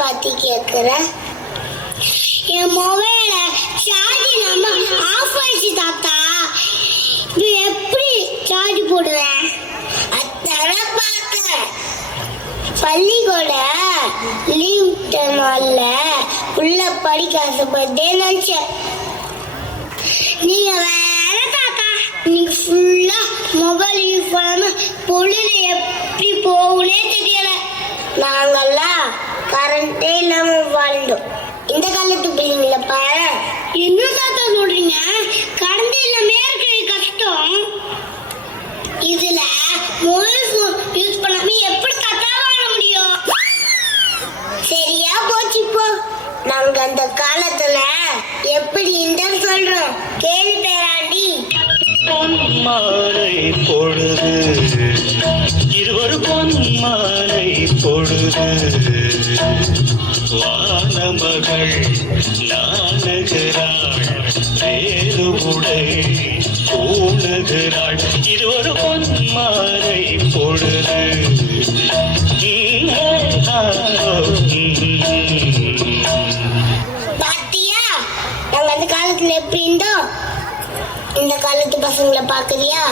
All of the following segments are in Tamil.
பாத்தி கேக்குற? என் மொபைல சார்ஜ் நம்ம ஆஃப் ஆயிடுச்சு தாத்தா. இது எப்படி சார்ஜ் போடுவேன்? அத்தனை பார்த்தேன். பள்ளிக்கூட லீவ் டைம்ல உள்ள படிக்க ஆசைப்பட்டே நினைச்சேன். நீங்க வேற தாத்தா, நீங்க ஃபுல்லா மொபைல் யூஸ் பண்ணாம பொழுது எப்படி போகுனே தெரியல. நாங்கெல்லாம் கரண்டே இல்லாம வாழ்ந்தோம். இந்த காலத்து பிள்ளைங்கள பாரு. என்ன தாத்தா சொல்றீங்க? கரண்ட் இல்லாம இருக்கிறது கஷ்டம். இதுல மொபைல் போன் யூஸ் பண்ணாம எப்படி தாத்தா வாழ முடியும்? சரியா போச்சு போ. நாங்க அந்த காலத்துல எப்படி இந்த சொல்றோம் கேள்வி பேராண்டி. பொன்மாலை பொழுது இருவர் பொன்மாலை பொழுது வானமகள் நானகிறாள் வேறுபுடை பூனகிறாள் இருவர் பொன்மாலை பொழுது. பாத்தியா நாங்க அந்த காலத்துல எப்படி இருந்தோம்? இந்த காலத்து பசங்களை பாக்குறியா?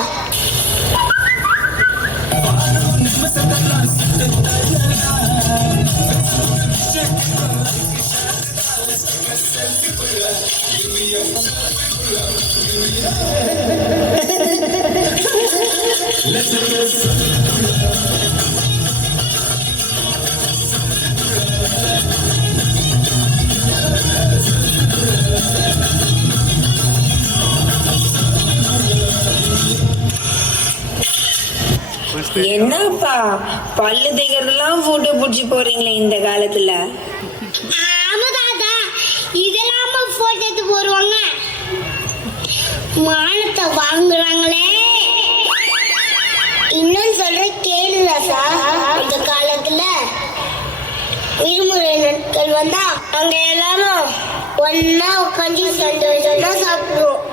என்னப்பா பல்லு தேய்க்கிறதெல்லாம் போட்டோ பிடிச்சி போறீங்களே இந்த காலத்துல? ஆமா தாத்தா, இதெல்லாம் போட்டோ எடுத்து போடுவாங்க. மானத்தை வாங்குறாங்களே. இன்னும் சொல்ற கேளு ராசா. அந்த காலத்துல விடுமுறை நாட்கள் வந்தா நாங்க எல்லாரும் ஒன்னா உட்காந்து சந்தோஷமா சாப்பிடுவோம்.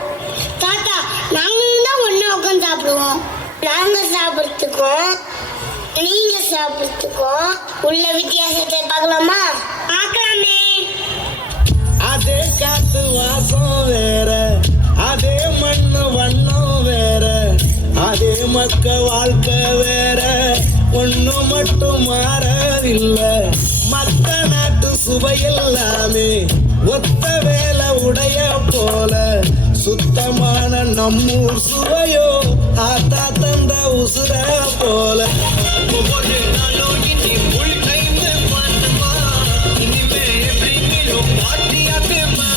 தாத்தா நாங்களும் தான் ஒன்னா உட்காந்து சாப்பிடுவோம். நாங்க சாப்பிடுறதுக்கும் நீங்க சாப்பிடுறதுக்கும் உள்ள வித்தியாசத்தை பார்க்கலாமா? பார்க்கலாமே. அதே காத்து வாசம் வேற, அதே மண்ணு வண்ணம் வேற, அதே மக்க வாழ்க்கை வேற, ஒண்ணு மட்டும் மாறவில்லை. மத்த நாட்டு சுவையெல்லாமே ஒத்த வேலை உடைய போல, சுத்தமான நம்மூர் சுவையோ ஆத்தா தந்த உசுர போல. ஒவ்வொரு நாளும் இனி ஃபுல் டைம் பண்ணுமா, இனிமே எப்படி மீளும் பாட்டியாக்குமா.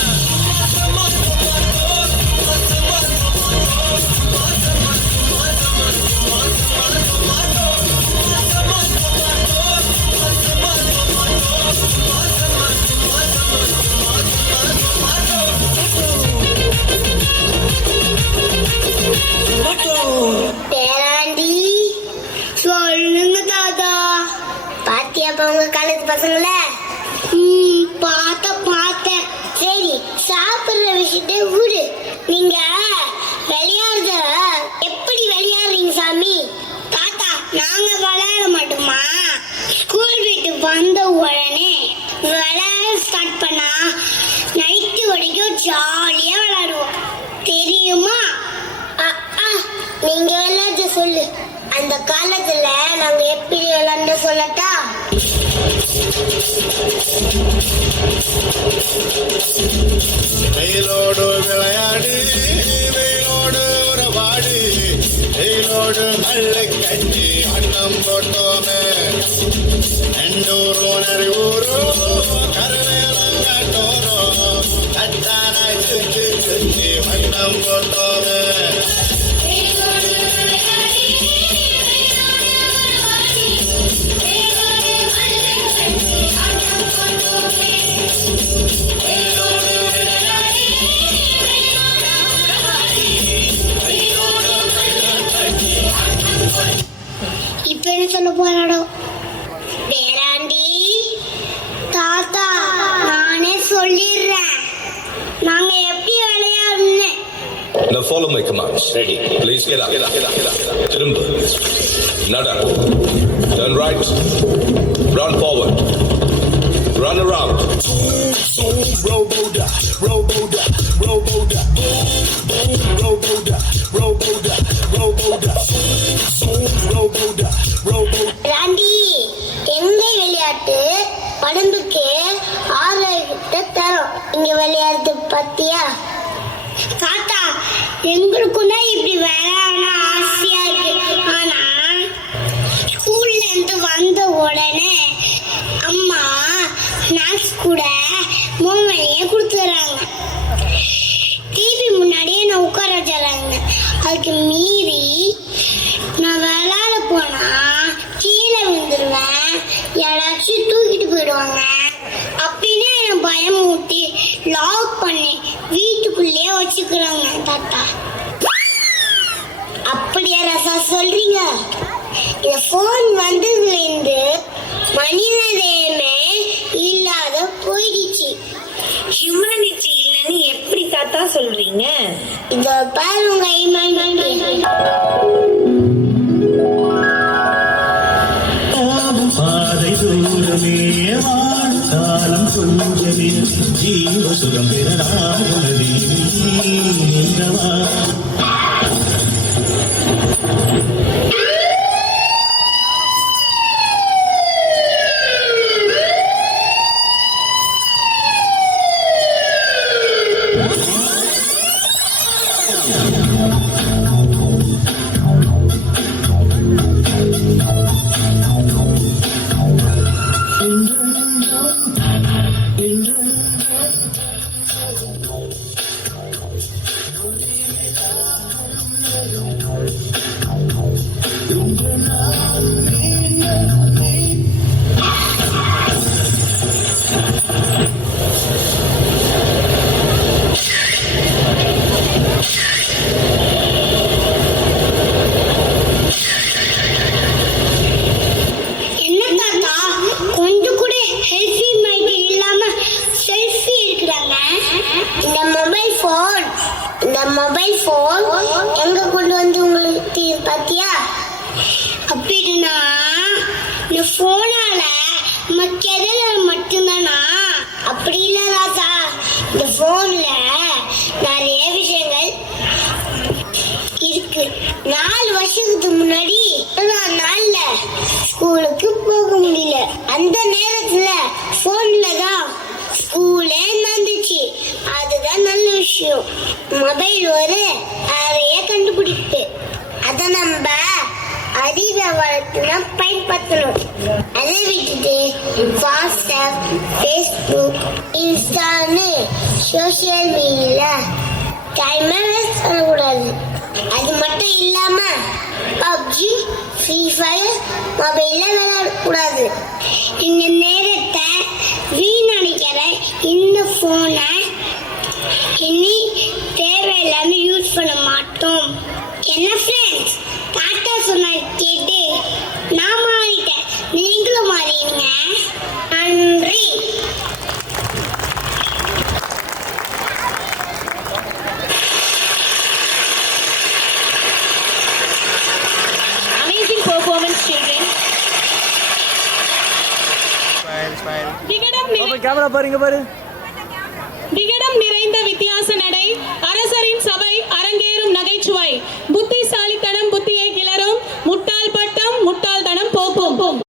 பேராண்டி சொல்லுங்க தாத்தா. பாத்தியாப்பா உங்க காலத்து பசங்கள? பார்த்தேன். சரி சாப்பிடுற விஷயத்தை விடு. நீங்க விளையாடுற எப்படி விளையாடுறீங்க சாமி? தாத்தா நாங்க விளையாட மாட்டோமா? ஸ்கூல் விட்டு வந்த உடனே விளையாட ஸ்டார்ட் பண்ணா நைட்டு வரைக்கும் ஜாலியா விளையாடுவோம் தெரியுமா? நீங்க விளையாட்டு சொல்லு. அந்த காலத்துல நாங்க எப்படி விளையாண்டு சொல்லட்டா? வெயிலோடு விளையாடு, வெயிலோடு உறவாடு, வெயிலோடு நல்ல கஞ்சி அன்னம் போட்டோமே. எண்டூரோ நரியூரோ கருவேலம் காட்டோரோ, கட்டான சுற்றி சுற்றி வண்ணம் போட்டோமே. இப்ப என்ன சொல்ல போறாடோ? பேராண்டி தாத்தா நானே சொல்லிடுறேன் நாங்க எப்படி விளையாடுன்னு. Now follow my commands. Ready. Please get up. Tirumbu. Nada. Turn right. Run forward. Run around. Boom, robo-da, robo-da, robo-da. Boom, robo-da, robo-da, robo-da. Boom, robo-da, robo-da. ராண்டி எங்க விளையாட்டு உடம்புக்கு ஆரோக்கியத்தை தரும். இங்க விளையாடுறது பத்தியா தாத்தா? எங்களுக்கும் தான் இப்படி விளையாடணும் ஆசையா இருக்கு. ஆனா ஸ்கூல்ல இருந்து வந்த உடனே அம்மா ஸ்நாக்ஸ் கூட மோமனையே கொடுத்துறாங்க. டிவி முன்னாடியே நான் உட்கார வச்சுறாங்க. அதுக்கு மீறி நான் விளையாட போனா கீழே விழுந்துருவேன், யாராச்சும் தூக்கிட்டு போயிடுவாங்க அப்படின்னு எனக்கு பயம் ஊட்டி லாக் பண்ணி வீட்டுக்குள்ளேயே வச்சுக்கிறாங்க தாத்தா. அப்படியா ரசா சொல்றீங்க? இந்த போன் வந்ததுலேருந்து மனிதனே இல்லாத போயிடுச்சு. ஹியூமனிட்டி இல்லைன்னு எப்படி தாத்தா சொல்றீங்க? இத பாருங்க பாதை தூரமே வாழும் காலம் கொஞ்சமே ஜீவ சுகம் பெறலாகவே என்றவா. மொபைல் போன் எங்க கொண்டு வந்து உங்களுக்கு பாத்தியா? அப்படின்னா இந்த போனால மக்கெதில மட்டும்தானா? அப்படி இல்ல ராசா, இந்த போன்ல நிறைய விஷயங்கள் இருக்கு. 4 வருஷத்துக்கு முன்னாடி நாள்ல ஸ்கூலுக்கு போக முடியல. அந்த நேரத்துல போன்ல தான் ஸ்கூலே நடந்துச்சு. அதுதான் நல்ல விஷயம். மொபைல் ஒரு அறைய கண்டுபிடிப்பு. அத நம்ம அறிவை வளர்த்துனா பயன்படுத்தணும். அதை விட்டுட்டு வாட்ஸ்அப், ஃபேஸ்புக், இன்ஸ்டான்னு சோசியல் மீடியால டைமை வேஸ்ட் பண்ணக்கூடாது. அது மட்டும் இல்லாம பப்ஜி, ஃப்ரீ ஃபயர் மொபைல்ல விளையாடக்கூடாது. இந்த நேரத்தை வீணடிக்கிற இந்த போனை இனி தேவையில்லாம யூஸ் பண்ண மாட்டோம். என்ன ஃப்ரெண்ட்ஸ், தாத்தா சொன்ன கேட்டு நான் மாறிட்டேன், நீங்களும் மாறிடுங்க. நன்றி. Amazing performance, children. கேமரா பாருங்க பாரு.